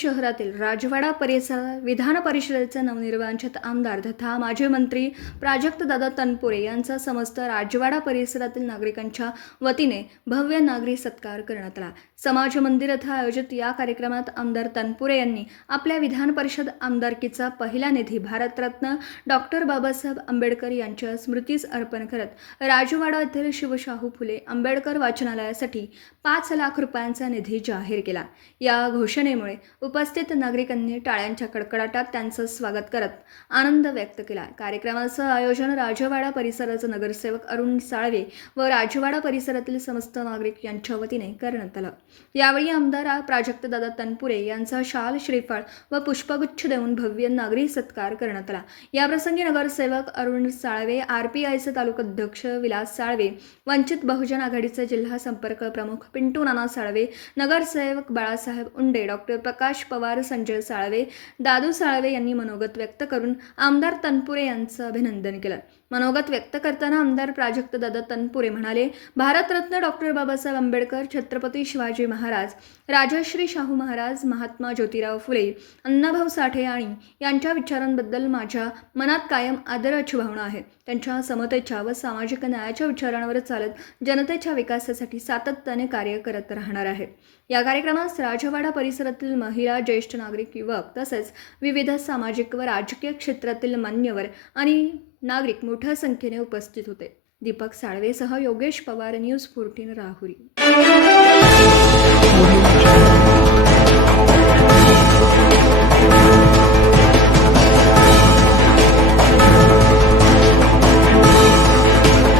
शहरातील राजवाडा परिसरात विधान परिषदेचे नवनिर्वाचित आमदार तथा माजी मंत्री प्राजक्तदादा तनपुरे यांचा समस्त राजवाडा परिसरातील नागरिकांच्या वतीने भव्य नागरी सत्कार करण्यात आला। समाज मंदिर येथे आयोजित या कार्यक्रमात आमदार तनपुरे यांनी आपल्या विधान परिषद आमदारकीचा पहिला निधी भारतरत्न डॉक्टर बाबासाहेब आंबेडकर यांच्या स्मृतीस अर्पण करत राजवाडा येथील शिवशाहू फुले आंबेडकर वाचनालयासाठी 5 लाख रुपयांचा निधी जाहीर केला। या घोषणेमुळे उपस्थित नागरिकांनी टाळ्यांच्या कडकडाटात त्यांचं स्वागत करत आनंद व्यक्त केला। कार्यक्रमाचं आयोजन राजवाडा परिसराचे नगरसेवक अरुण साळवे व राजवाडा परिसरातील समस्त नागरिक यांच्या वतीने करण्यात आलं। यावेळी आमदार प्राजक्तदादा तनपुरे यांचा शाल, श्रीफळ व पुष्पगुच्छ देऊन भव्य नागरी सत्कार करण्यात आला। याप्रसंगी नगरसेवक अरुण साळवे, आरपीआयचे तालुकाध्यक्ष विलास साळवे, वंचित बहुजन आघाडीचे जिल्हा संपर्क प्रमुख पिंटू नाना साळवे, नगरसेवक बाळासाहेब उंडे, डॉक्टर प्रकाश पवार, संजय साळवे, दादू साळवे यांनी मनोगत व्यक्त करून आमदार तनपुरे यांचं अभिनंदन केलं। मनोगत व्यक्त करताना आमदार प्राजक्तदादा तनपुरे म्हणाले, भारतरत्न डॉक्टर बाबासाहेब आंबेडकर, छत्रपती शिवाजी महाराज, राजश्री शाहू महाराज, महात्मा ज्योतिराव फुले, अण्णाभाऊ साठे आणि यांच्या विचारांबद्दल माझ्या मनात कायम आदराची भावना आहे। त्यांच्या समतेच्या व सामाजिक न्यायाच्या विचारांवर चालत जनतेच्या विकासासाठी सातत्याने कार्य करत राहणार आहे। या कार्यक्रमात राजवाडा परिसरातील महिला, ज्येष्ठ नागरिक, युवक तसेच विविध सामाजिक व राजकीय क्षेत्रातील मान्यवर आणि नागरिक मोठ्या संख्येने उपस्थित होते। दीपक साळवेसह योगेश पवार, न्यूज 14 राहुरी।